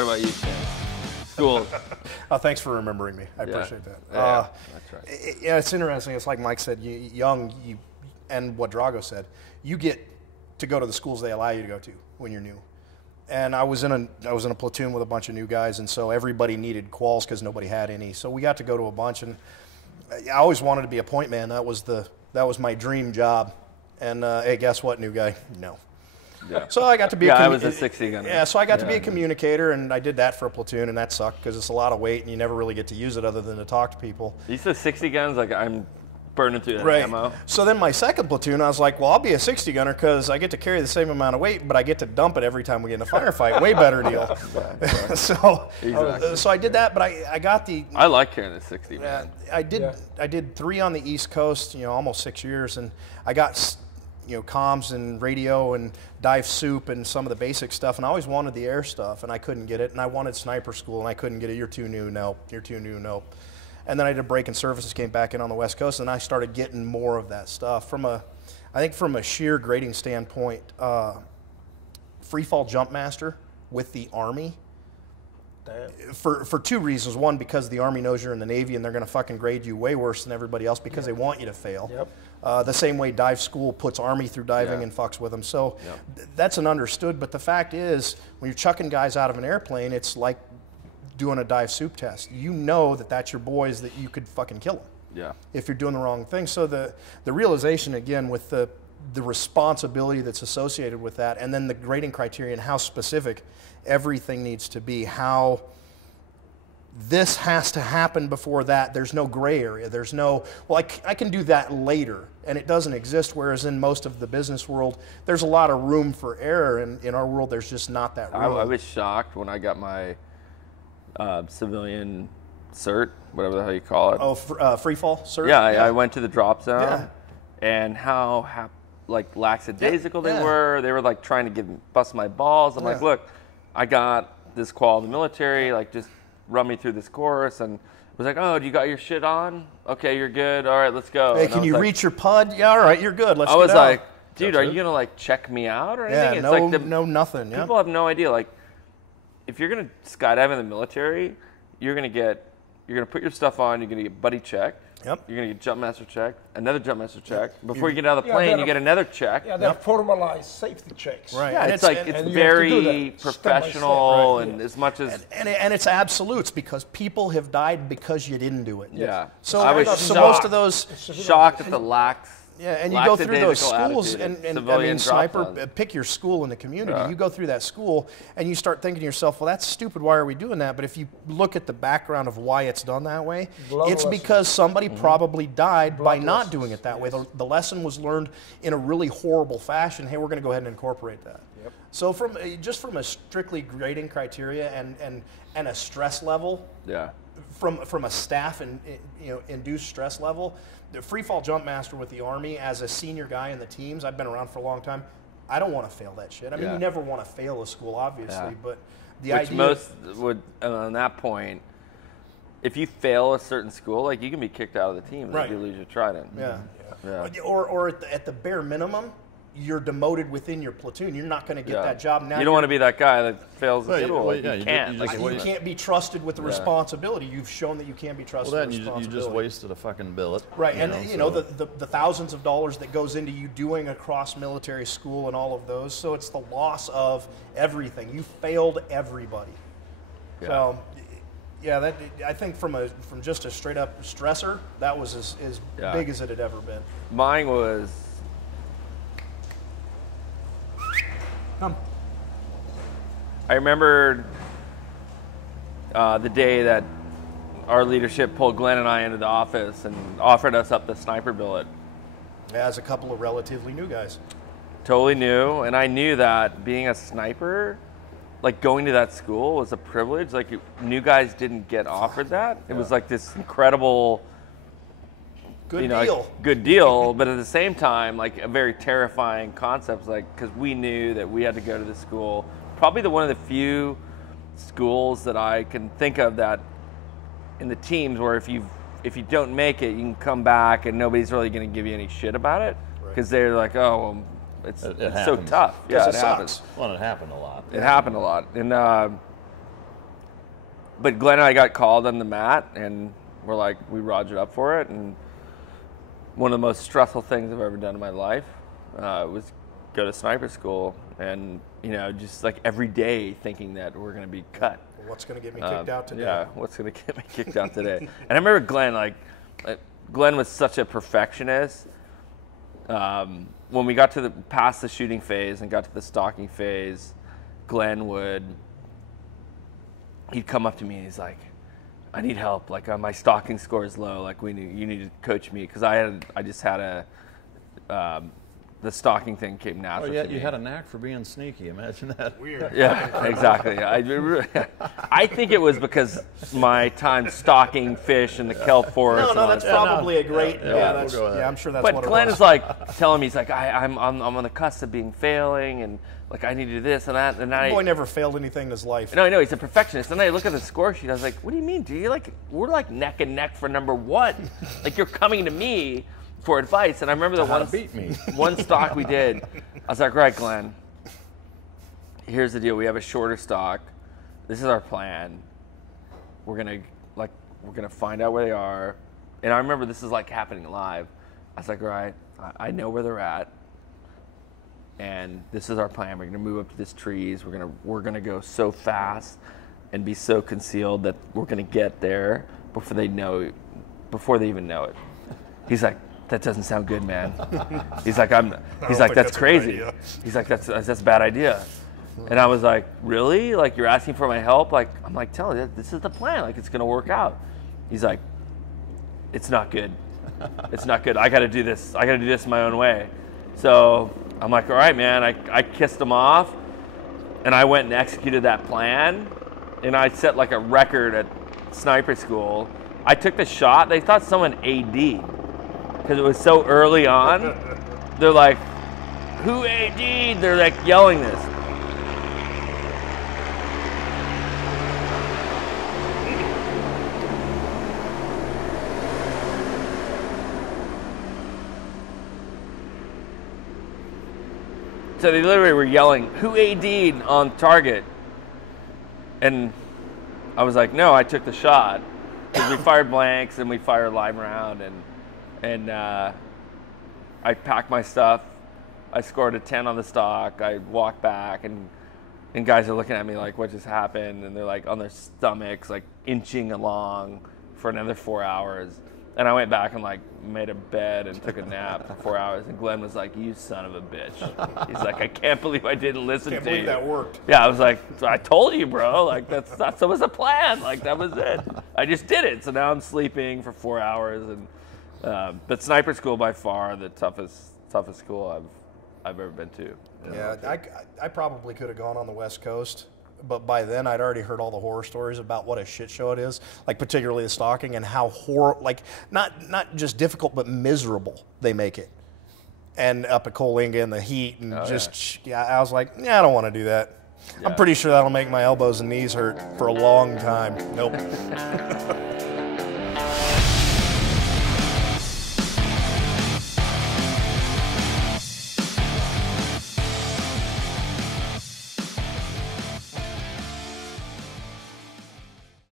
What about you, Sam? School. Thanks for remembering me. I appreciate that. That's right. Yeah, it's interesting. It's like Mike said, and what Drago said, you get to go to the schools they allow you to go to when you're new. And I was in a platoon with a bunch of new guys, and so everybody needed quals because nobody had any. So we got to go to a bunch, and I always wanted to be a point man. That was my dream job. And hey, guess what, new guy? No. Yeah. So I got to be I was a 60 gunner. Yeah, so I got to be a communicator, and I did that for a platoon, and that sucked because it's a lot of weight, and you never really get to use it other than to talk to people. You said 60 guns, like I'm burning through that ammo. So then my second platoon, I was like, well, I'll be a 60 gunner because I get to carry the same amount of weight, but I get to dump it every time we get in a firefight. Way better deal. So I did that, but I got the. I like carrying the 60, man. I did 3 on the East Coast, almost 6 years, and I got comms and radio and dive soup and some of the basic stuff, and I always wanted the air stuff, and I couldn't get it, and I wanted sniper school, and I couldn't get it. You're too new, nope. You're too new, nope. And then I did break and services, came back in on the West Coast, and I started getting more of that stuff. I think from a sheer grading standpoint, free fall jump master with the Army, for 2 reasons. One, because the Army knows you're in the Navy and they're going to fucking grade you way worse than everybody else because they want you to fail. Yep. The same way dive school puts Army through diving and fucks with them. So that's an understood. But the fact is, when you're chucking guys out of an airplane, it's like doing a dive soup test. You know that that's your boys, that you could fucking kill them. Yeah. If you're doing the wrong thing. So the realization, again, with the responsibility that's associated with that, and then the grading criteria and how specific everything needs to be, how this has to happen before that. There's no gray area. There's no, well, I can do that later, and it doesn't exist, whereas in most of the business world, there's a lot of room for error, and in our world, there's just not that room. I was shocked when I got my civilian cert, whatever the hell you call it. Oh, free fall cert? Yeah, I went to the drop zone, and how lackadaisical they were. They were like trying to bust my balls. I'm like, look, I got this qual in the military, like just run me through this course, and was like, oh, do you got your shit on? Okay, you're good. All right, let's go. Hey, can you reach your PUD? Yeah, all right, you're good. Let's I get was out. like, dude, are you gonna like check me out or anything? Yeah, it's no, nothing. People have no idea. Like, if you're gonna skydive in the military, you're gonna put your stuff on. You're gonna get buddy checked. Yep. You're gonna get jump master checked, another jump master check. Before you get out of the plane, you get another check. Yeah, they're formalized safety checks. Right. Yeah, it's very professional, and as much as and it's absolutes because people have died because you didn't do it. Yeah. So I was most of those shocked at the lax. Yeah, and you go through those schools, and I mean, sniper, zones. pick your school in the community. You go through that school, and you start thinking to yourself, well, that's stupid. Why are we doing that? But if you look at the background of why it's done that way, it's because somebody probably died by not doing it that way. The lesson was learned in a really horrible fashion. Hey, we're going to go ahead and incorporate that. Yep. So from a strictly grading criteria and a stress level, from a staff and induced stress level. The free fall jump master with the Army as a senior guy in the teams, I've been around for a long time. I don't want to fail that shit. I mean, you never want to fail a school, obviously, but the idea. Which most would, on that point, if you fail a certain school, like you can be kicked out of the team if you lose your trident. Yeah. Or at the bare minimum, you're demoted within your platoon. You're not going to get that job. Now you don't want to be that guy that fails the school. You can't. You can't be trusted with the responsibility. You've shown that you can't be trusted with responsibility. You just wasted a fucking billet. Right, the thousands of dollars that goes into you doing a cross-military school and all of those. So it's the loss of everything. You failed everybody. Yeah. So, that I think from just a straight-up stressor, that was as big as it had ever been. Mine was... I remember the day that our leadership pulled Glenn and I into the office and offered us up the sniper billet. As a couple of relatively new guys. Totally new, and I knew that being a sniper, like going to that school was a privilege. Like new guys didn't get offered that. It was like this incredible... Good deal, but at the same time, like a very terrifying concept, like because we knew that we had to go to the school. Probably one of the few schools that I can think of that in the teams where if you don't make it, you can come back and nobody's really going to give you any shit about it because they're like, oh, well, it's so tough. Yeah, it happens. Well, it happened a lot. It happened a lot, and but Glenn and I got called on the mat, and we're like, we rogered up for it. And one of the most stressful things I've ever done in my life was go to sniper school, and just like every day thinking that we're going to be cut. What's going to get me kicked out today? Yeah, what's going to get me kicked out today? And I remember Glenn, Glenn was such a perfectionist. When we got to past the shooting phase and got to the stalking phase, Glenn he'd come up to me and he's like, I need help. Like my stalking score is low. Like you need to coach me, because I just had the stalking thing came natural. Oh yeah, to me. you had a knack for being sneaky. Imagine that. Weird. Yeah, exactly. I think it was because my time stalking fish in the kelp forest. No, that's probably a great. Yeah, I'm sure that's but what it Glenn was. is like telling me, he's like, I'm on the cusp of being failing, and like I need to do this and that, and The boy never failed anything in his life. No, I know he's a perfectionist. And I look at the score sheet. I was like, "What do you mean, dude? We're like neck and neck for number one. Like you're coming to me for advice." And I remember one stock we did. I was like, "Right, Glenn. Here's the deal. We have a shorter stock. This is our plan. We're gonna find out where they are." And I remember this is like happening live. I was like, "Right, I know where they're at. And this is our plan. We're gonna move up to these trees. We're gonna go so fast and be so concealed that we're gonna get there before they even know it." He's like, "That doesn't sound good, man." He's like, "That's crazy." He's like, "That's a bad idea." And I was like, "Really? Like you're asking for my help?" Like I'm like, "Tell you, this is the plan. Like it's gonna work out." He's like, "It's not good. It's not good. I gotta do this. I gotta do this my own way." So I'm like, "All right, man." I kissed him off, and I went and executed that plan, and I set like a record at sniper school. I took the shot. They thought someone AD'd because it was so early on. They're like, "Who AD'd?" They're like yelling this. So they literally were yelling, "Who AD'd on target?" And I was like, "No, I took the shot." Because we fired blanks and we fired live round, and I packed my stuff. I scored a 10 on the stock. I walked back, and guys are looking at me like, "What just happened?" And they're like on their stomachs, like inching along for another 4 hours. And I went back and like made a bed and took a nap for 4 hours. And Glenn was like, "You son of a bitch." He's like, "I can't believe I didn't listen to you." Can't believe that worked. Yeah, I was like, "I told you, bro. Like that was the plan. Like that was it. I just did it." So now I'm sleeping for 4 hours. And but sniper school by far the toughest school I've ever been to. Yeah, I probably could have gone on the West Coast, but by then I'd already heard all the horror stories about what a shit show it is, like particularly the stalking and how not just difficult but miserable they make it. And up at Coalinga in the heat and I was like, "Yeah, I don't want to do that." Yeah. I'm pretty sure that'll make my elbows and knees hurt for a long time. Nope.